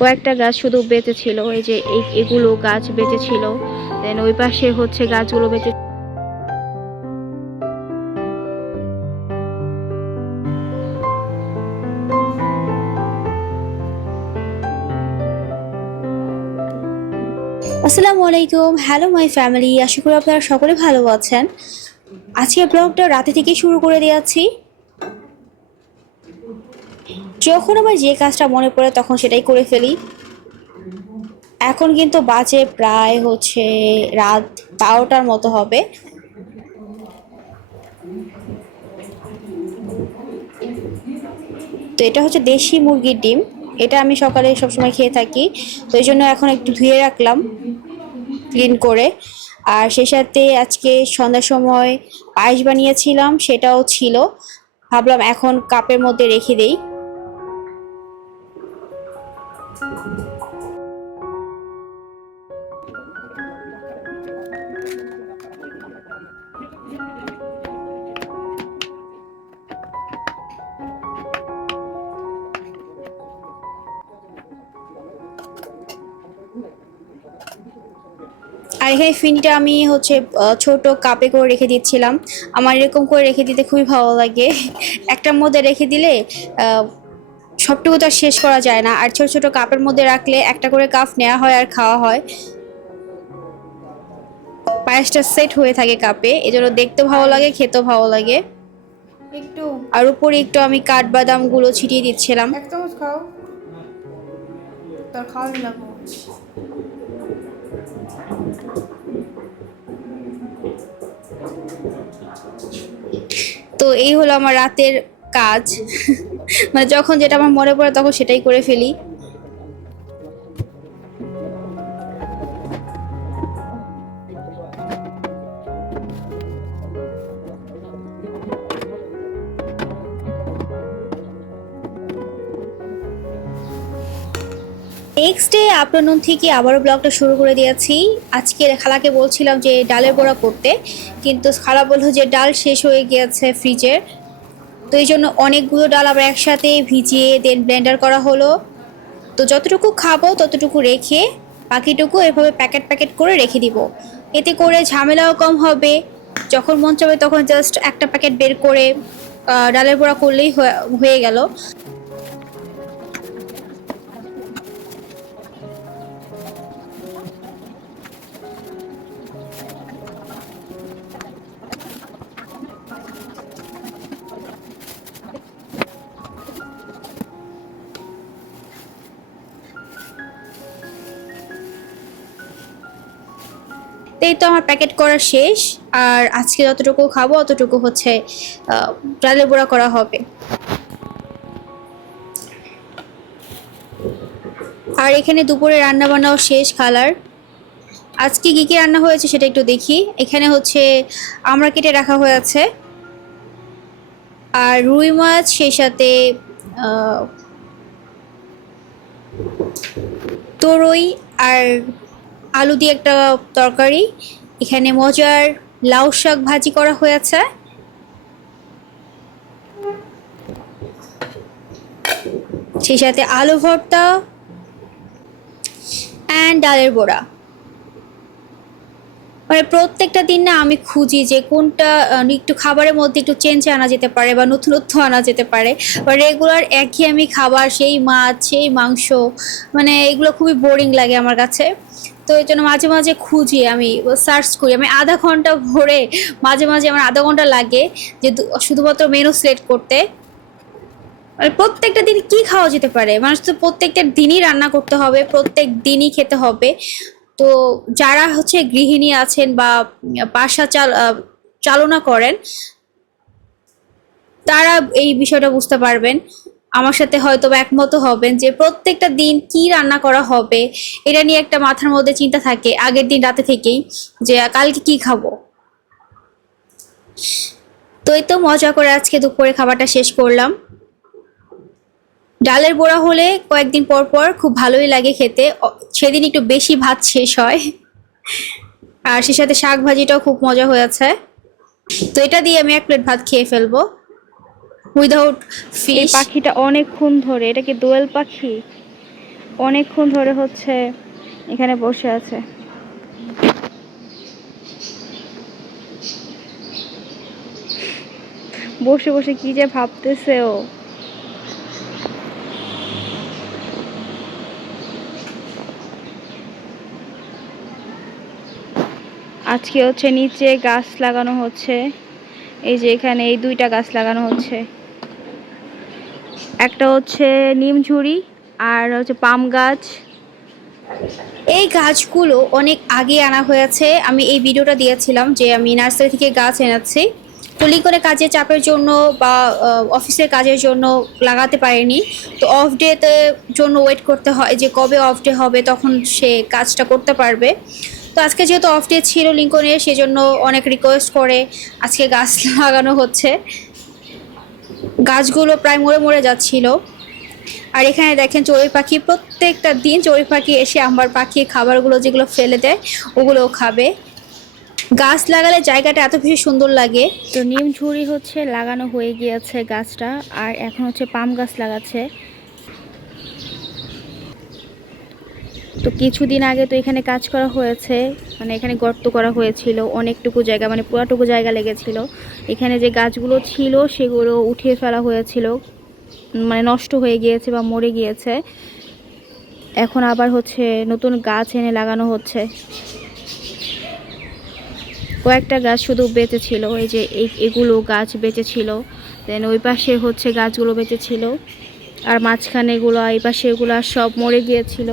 কয়েকটা গাছ শুধু বেঁচে ছিল এই যে এগুলো গাছ বেঁচে ছিল দেন ওই পাশে হচ্ছে গাছগুলো বেঁচে, আসসালামু আলাইকুম। হ্যালো মাই ফ্যামিলি আশা করি আপনারা সকলে ভালো আছেন। আজকে ব্লগটা রাতে থেকে শুরু করে দিয়েছি। যখন আমার যে কাজটা মনে পড়ে তখন সেটাই করে ফেলি। এখন কিন্তু বাজে প্রায় হচ্ছে রাত বারোটার মতো হবে। তো এটা হচ্ছে দেশি মুরগির ডিম। এটা আমি সকালে সবসময় খেয়ে থাকি। তো এই জন্য এখন একটু ধুয়ে রাখলাম, ক্লিন করে। আর সেই সাথে আজকে সন্ধ্যার সময় পায়েস বানিয়েছিলাম, সেটাও ছিল। ভাবলাম এখন কাপের মধ্যে রেখে দেই। আর এখানে ফিনিটা আমি হচ্ছে ছোট কাপে করে রেখে দিচ্ছিলাম। আমার এরকম করে রেখে দিতে খুবই ভালো লাগে। একটার মধ্যে রেখে দিলে সবটুকু তো আর শেষ করা যায় না। আর ছোট ছোট কাপের মধ্যে রাখলে একটা করে কাপ নেওয়া হয় আর খাওয়া হয়। পায়েসটা সেট হয়ে থাকে কাপে। এজন্য দেখতে ভালো লাগে খেতেও ভালো লাগে। একটু। আর উপরে একটু আমি কাঠবাদামগুলো ছিটিয়ে দিচ্ছিলাম। এক চামচ খাও। তোর খাওয়া তো এই হলো আমার রাতের কাজ। মানে যখন যেটা আমার মনে পড়ে তখন সেটাই করে ফেলি। নেক্সট ডে আফটারনুন থেকে আবারও ব্লগটা শুরু করে দিয়েছি। আজকে খালাকে বলছিলাম যে ডালের বড়া করতে, কিন্তু খালা বলল যে ডাল শেষ হয়ে গিয়েছে ফ্রিজের। তো এই জন্য অনেকগুলো ডাল আবার একসাথে ভিজিয়ে দেন ব্লেন্ডার করা হলো। তো যতটুকু খাব, ততটুকু রেখে বাকিটুকু এভাবে প্যাকেট প্যাকেট করে রেখে দিব। এতে করে ঝামেলাও কম হবে। যখন মন চাবে তখন জাস্ট একটা প্যাকেট বের করে ডালের বড়া করলেই হয়ে- হয়ে এই তো আমার প্যাকেট করা শেষ, আর আজকে যতটুকু খাব অতটুকু হচ্ছে ডালের বড়া করা হবে। আর এখানে দুপুরে রান্না বান্নাও শেষ খালার। আজকে কী কী রান্না হয়েছে সেটা একটু দেখি। এখানে হচ্ছে আমরা কেটে রাখা হয়েছে আর রুই মাছ, সেই সাথে তরই, আর আলু দিয়ে একটা তরকারি, এখানে মজার লাউ শাক ভাজি করা হয়েছে। সেই সাথে আলু ভর্তা অ্যান্ড ডালের বড়া। মানে প্রত্যেকটা দিন না আমি খুঁজি যে কোনটা একটু খাবারের মধ্যে একটু চেঞ্জ আনা যেতে পারে বা নতুনত্ব আনা যেতে পারে। বা রেগুলার একঘেয়েমি খাবার, সেই মাছ, সেই মাংস মানে এগুলো খুবই বোরিং লাগে আমার কাছে। তো এই জন্য মাঝে মাঝে খুঁজি, আমি সার্চ করি। আমি আধা ঘণ্টা ভরে মাঝে মাঝে আমার আধা ঘণ্টা লাগে যে শুধুমাত্র মেনু সিলেক্ট করতে। মানে প্রত্যেকটা দিন কি খাওয়া যেতে পারে? মানুষ তো প্রত্যেকটা দিনই রান্না করতে হবে, প্রত্যেক দিনই খেতে হবে। তো যারা হচ্ছে গৃহিণী আছেন বা বাসা চাল চালনা করেন, তারা এই বিষয়টা বুঝতে পারবেন। আমার সাথে হয়তো বা একমত হবেন যে প্রত্যেকটা দিন কি রান্না করা হবে, এটা নিয়ে একটা মাথার মধ্যে চিন্তা থাকে আগের দিন রাতে থেকেই যে কালকে কি খাব। তো এই তো মজা করে আজকে দুপুরে খাবারটা শেষ করলাম। ডালের বড়া হলে কয়েকদিন পর পর খুব ভালোই লাগে খেতে। সেদিন একটু বেশি ভাত শেষ হয়। আর সে সাথে শাক ভাজিটাও খুব মজা হয়েছে। তো এটা দিয়ে আমি এক প্লেট ভাত খেয়ে ফেলব। উইদাউট এই ফিশ পাখিটা অনেকক্ষণ ধরে এটা কি দোয়েল পাখি? অনেকক্ষণ ধরে হচ্ছে এখানে বসে আছে। বসে বসে কি যে ভাবতেছে ও। আজকে হচ্ছে নিচে গাছ লাগানো হচ্ছে। এই যে এখানে এই দুইটা গাছ লাগানো হচ্ছে। একটা হচ্ছে নিম ঝুড়ি আর হচ্ছে পাম গাছ। এই গাছগুলো অনেক আগে আনা হয়েছে। আমি এই ভিডিওটা দিয়েছিলাম যে আমি নার্সারি থেকে গাছ এনেছি। তো লিঙ্কনে কাজের চাপের জন্য বা অফিসের কাজের জন্য লাগাতে পারিনি। তো অফ ডেতে জন্য ওয়েট করতে হয় যে কবে অফ ডে হবে তখন সে কাজটা করতে পারবে। তো আজকে যেহেতু অফ ডে ছিল লিঙ্কনে সেজন্য অনেক রিকোয়েস্ট করে আজকে গাছ লাগানো হচ্ছে। গাছগুলো প্রায় মরে মরে যাচ্ছিল। আর এখানে দেখেন চড়ুই পাখি, প্রত্যেকটা দিন চড়ুই পাখি এসে আমার পাখি খাবারগুলো যেগুলো ফেলে দেয়, ওগুলোও খাবে। গাছ লাগালে জায়গাটা এত বেশি সুন্দর লাগে। তো নিম ঝুড়ি হচ্ছে, লাগানো হয়ে গিয়েছে গাছটা, আর এখন হচ্ছে পাম গাছ লাগাচ্ছে। তো কিছুদিন আগে তো এখানে কাজ করা হয়েছে মানে এখানে গর্ত করা হয়েছিল, অনেকটুকু জায়গা মানে পুরাটুকু জায়গা লেগেছিল। এখানে যে গাছগুলো ছিল সেগুলো উঠিয়ে ফেলা হয়েছিল মানে নষ্ট হয়ে গিয়েছে বা মরে গিয়েছে। এখন আবার হচ্ছে নতুন গাছ এনে লাগানো হচ্ছে। কয়েকটা গাছ শুধু বেঁচে ছিল এই যে এগুলো গাছ বেঁচে ছিল দেন ওই পাশে হচ্ছে গাছগুলো বেঁচে ছিল আর মাঝখানে এগুলো, এই পাশে এগুলো সব মরে গিয়েছিল।